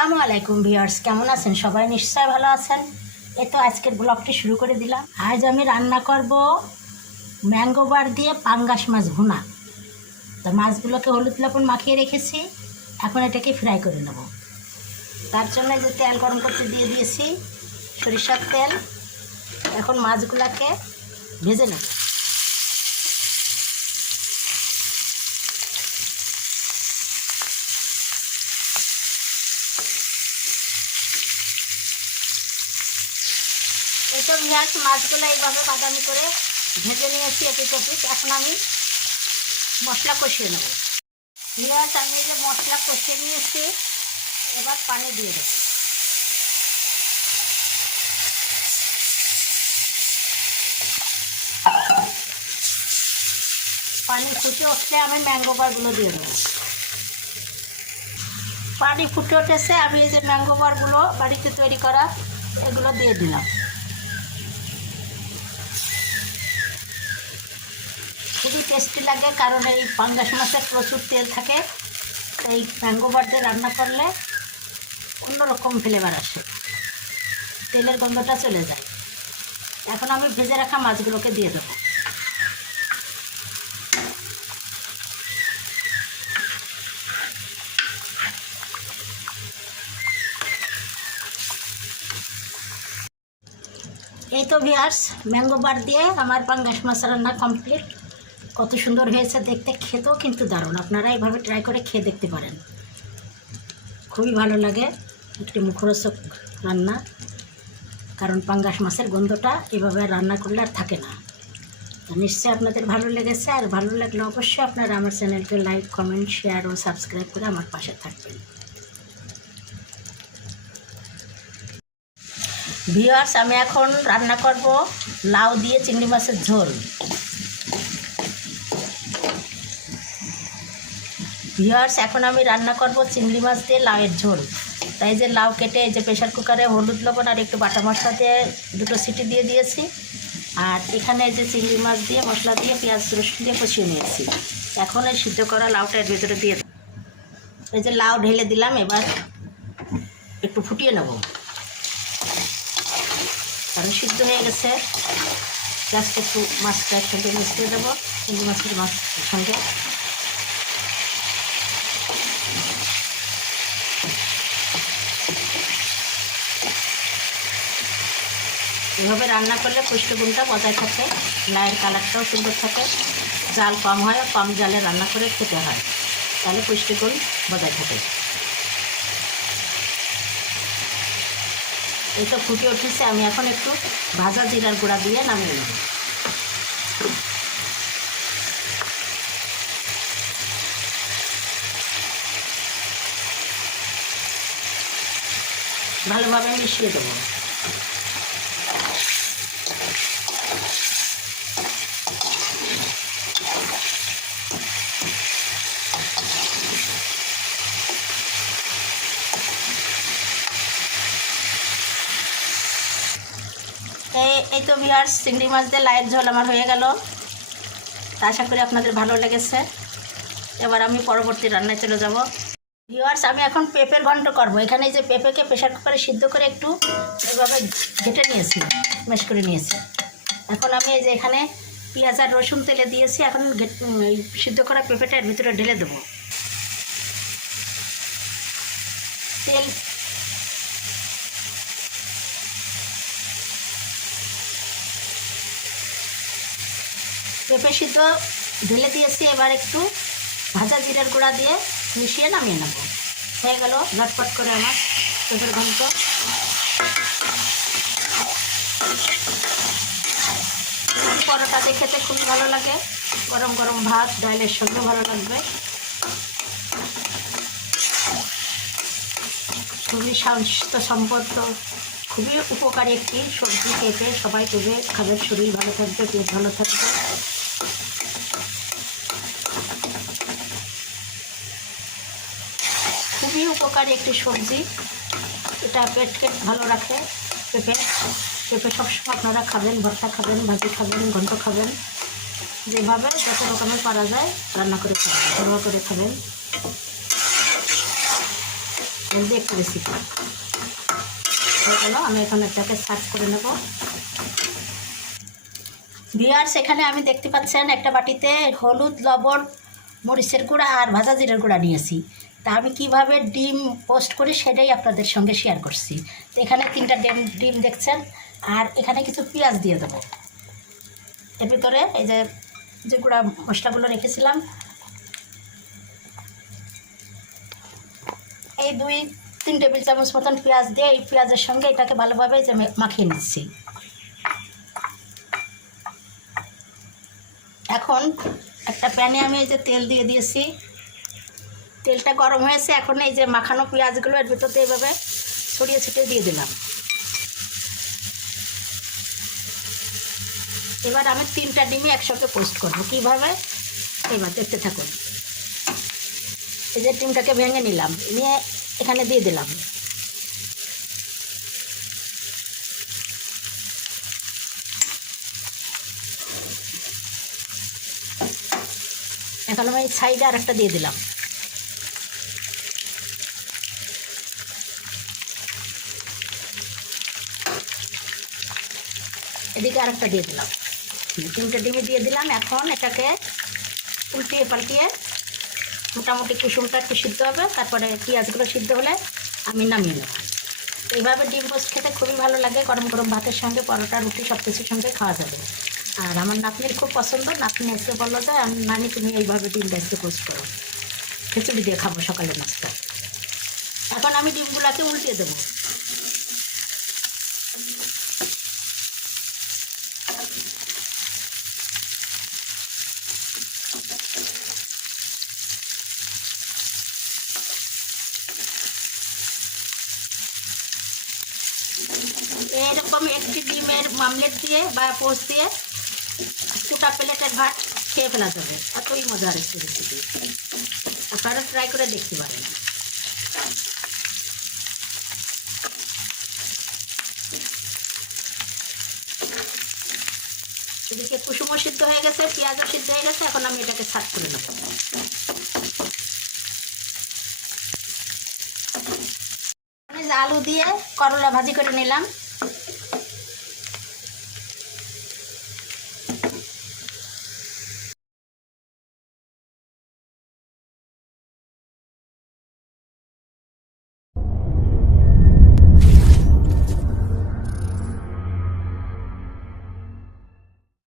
আসসালামু আলাইকুম ভিউয়ার্স, কেমন আছেন? সবাই নিশ্চয় ভালো আছেন। এই তো আজকের ব্লগটি শুরু করে দিলাম। আজ আমি রান্না করব ম্যাঙ্গো বার দিয়ে পাঙ্গাস মাছ ভুনা। তো মাছগুলোকে হলুদ লবণ মাখিয়ে রেখেছি। এখন এটাকে ফ্রাই করে নেব। তার জন্য যে তেল গরম করতে দিয়ে দিয়েছি, সরিষার তেল। এখন মাছগুলোকে ভেজে নেব। পেঁয়াজ মাছগুলো এইভাবে বাদামি করে ভেজে নিয়েছি একই টপিক এখন আমি মশলা কষিয়ে নেব। পেঁয়াজ আমি যে মশলা কষিয়ে নিয়েছি, এবার পানি দিয়ে দেবো। পানি ফুটে উঠলে আমি ম্যাঙ্গো বারগুলো দিয়ে দেবো। পানি ফুটে উঠেছে, আমি এই যে ম্যাঙ্গো বারগুলো বাড়িতে তৈরি করা, এগুলো দিয়ে দিলাম। টেস্টি লাগে, কারণ এই পাঙ্গাস মাছে প্রচুর তেল থাকে। এই ম্যাঙ্গো দিয়ে রান্না করলে অন্যরকম ফ্লেভার আসে। তেলের গন্ধটা চলে যায়। এখন আমি ভেজে রাখা মাছগুলোকে দিয়ে দেবো। এই তো ভিয়ার্স ম্যাঙ্গো বার দিয়ে আমার পাঙ্গাস মাছ রান্না কমপ্লিট কত সুন্দর হয়েছে দেখতে, খেতেও কিন্তু দারুণ। আপনারা এইভাবে ট্রাই করে খেয়ে দেখতে পারেন। খুবই ভালো লাগে একটি মুখরোচক রান্না, কারণ পাঙ্গাস মাছের গন্ধটা এভাবে রান্না করলে আর থাকে না। নিশ্চয়ই আপনাদের ভালো লেগেছে, আর ভালো লাগলে অবশ্যই আপনারা আমার চ্যানেলকে লাইক কমেন্ট শেয়ার ও সাবস্ক্রাইব করে আমার পাশে থাকবেন। ভিওয়ার্স আমি এখন রান্না করব লাউ দিয়ে চিংড়ি মাছের ঝোল। ভিওয়ার্স এখন আমি রান্না করব চিংড়ি মাছ দিয়ে লাউয়ের ঝোল। তাই যে লাউ কেটে এই যে প্রেশার কুকারে হলুদ লবণ আর একটু বাটা মশলা দিয়ে দুটো সিটি দিয়ে দিয়েছি। আর এখানে যে চিংড়ি মাছ দিয়ে মশলা দিয়ে পেঁয়াজ, রসুন দিয়ে কষিয়ে নিয়েছি। এখন এই সিদ্ধ করা লাউটা এর ভিতরে দিয়ে। এই যে লাউ ঢেলে দিলাম, এবার একটু ফুটিয়ে নেব। কারণ সিদ্ধ হয়ে গেছে। জাস্ট একটু মাছটা একসঙ্গে মিশিয়ে দেবো। চিংড়ি মাছের মাছ সঙ্গে এভাবে রান্না করলে পুষ্টিগুণটা বজায় থাকে লাইয়ের কালারটাও সুন্দর থাকে, জাল কম হয়, কম জালে রান্না করে খেতে হয়, তাহলে পুষ্টিগুণ বজায় থাকে। এই তো ফুটে উঠেছে, আমি এখন একটু ভাজা জিরার গুঁড়া দিয়ে নামিয়ে নেব। ভালোভাবে মিশিয়ে দেবো। এই তো বিহার্স চিংড়ি মাছ দিয়ে লাইট ঝোল আমার হয়ে গেল। আশা করি আপনাদের ভালো লেগেছে। এবার আমি পরবর্তী রান্নায় চলে যাব। ভিওয়ার্স আমি এখন পেঁপের ঘন্ট করব। এখানে যে পেঁপেকে প্রেশার কুকারে সিদ্ধ করে একটু এভাবে ঘেটে নিয়েছি মেশ করে নিয়েছি। এখন আমি এই যে এখানে পেঁয়াজ আর রসুন তেলে দিয়েছি। এখন সিদ্ধ করা পেঁপেটা এর ভিতরে ঢেলে দেবো। তেল পেঁপে সিদ্ধ ঢেলে দিয়েছি, এবার একটু ভাজা জিরের গুঁড়া দিয়ে মিশিয়ে নামিয়ে নেব। হয়ে গেল ঝটপট করে আমার পেঁপের ঘন্ট। পরোটা দিয়ে খেতে খুবই ভালো লাগে। গরম গরম ভাত ডালের সঙ্গে ভালো লাগবে। খুবই স্বাস্থ্য সম্পন্ন, খুবই উপকারী একটি সবজি পেঁপে সবাই পেঁপে খাবেন শরীর ভালো থাকবে, পেট ভালো থাকবে খুবই উপকারী একটি সবজি। এটা পেটকে ভালো রাখে, পেঁপে। পেঁপে সবসময় আপনারা খাবেন, ভর্তা খাবেন, ভাজি খাবেন ঘন্ট খাবেন। যেভাবে যত রকমের পারা যায়, রান্না করে খাবেন, ঘরোয়া করে খাবেন। হেলদি একটা রেসিপি আমি এখন এটাকে সার্ভ করে নেব। বিয়ার্স এখানে আমি দেখতে পাচ্ছেন একটা বাটিতে হলুদ, লবণ, মরিচের গুঁড়া আর ভাজা জিরের গুঁড়া নিয়েছি। তা আমি কীভাবে ডিম পোস্ট করি সেটাই আপনাদের সঙ্গে শেয়ার করছি। তো এখানে তিনটা ডিম ডিম দেখছেন, আর এখানে কিছু পেঁয়াজ দিয়ে দেবো। এর ভিতরে এই যে যে গুঁড়া মশলাগুলো রেখেছিলাম, এই দুই, তিন টেবিল চামচ মতন পেঁয়াজ দিয়ে এই পেঁয়াজের সঙ্গে এটাকে ভালোভাবে যে মাখিয়ে নিচ্ছি। এখন একটা প্যানে আমি এই যে তেল দিয়ে দিয়েছি। তেলটা গরম হয়েছে, এখন এই যে মাখানো পেঁয়াজগুলো এর ভিতরতে এইভাবে ছড়িয়ে ছিটিয়ে দিয়ে দিলাম। এবার আমি তিনটা ডিমই একসাথে পোস্ট করব। কীভাবে? এবার দেখতে থাকুন। এই যে ডিমটাকে ভেঙে নিলাম, নিয়ে এখানে দিয়ে দিলাম। এখন আমি সাইডে আর একটা দিয়ে দিলাম। এদিকে আরেকটা দিয়ে দিলাম। তিনটে ডিমে দিয়ে দিলাম। এখন এটাকে উল্টিয়ে পাল্টিয়ে মোটামুটি কুসুমটা একটু সিদ্ধ হবে। তারপরে পেঁয়াজগুলো সিদ্ধ হলে আমি নামিয়ে নেব। এইভাবে ডিম পোস্ট খেতে খুবই ভালো লাগে। গরম গরম ভাতের সঙ্গে, পরোটা, রুটি সব কিছুর সঙ্গে খাওয়া যাবে। আর আমার নাতনির খুব পছন্দ। নাতনি এসে বলল যে নানি, তুমি এইভাবে ডিম বেসতে পোস্ট করো। খিচুড়ি দিয়ে খাব সকালে নাস্তা এখন আমি ডিমগুলোকে উল্টিয়ে দেবো। এরকম একটি ডিমের মামলেট দিয়ে বা পোস্ট দিয়ে দুটা প্লেটের ভাত খেয়ে ফেলা যাবে এতই মজার একটি রেসিপি আপনারা ট্রাই করে দেখতে পারেন এদিকে কুসুমও সিদ্ধ হয়ে গেছে পেঁয়াজও সিদ্ধ হয়ে গেছে এখন আমি এটাকে সার্ভ করে নেব আলু দিয়ে করলা ভাজি করে নিলাম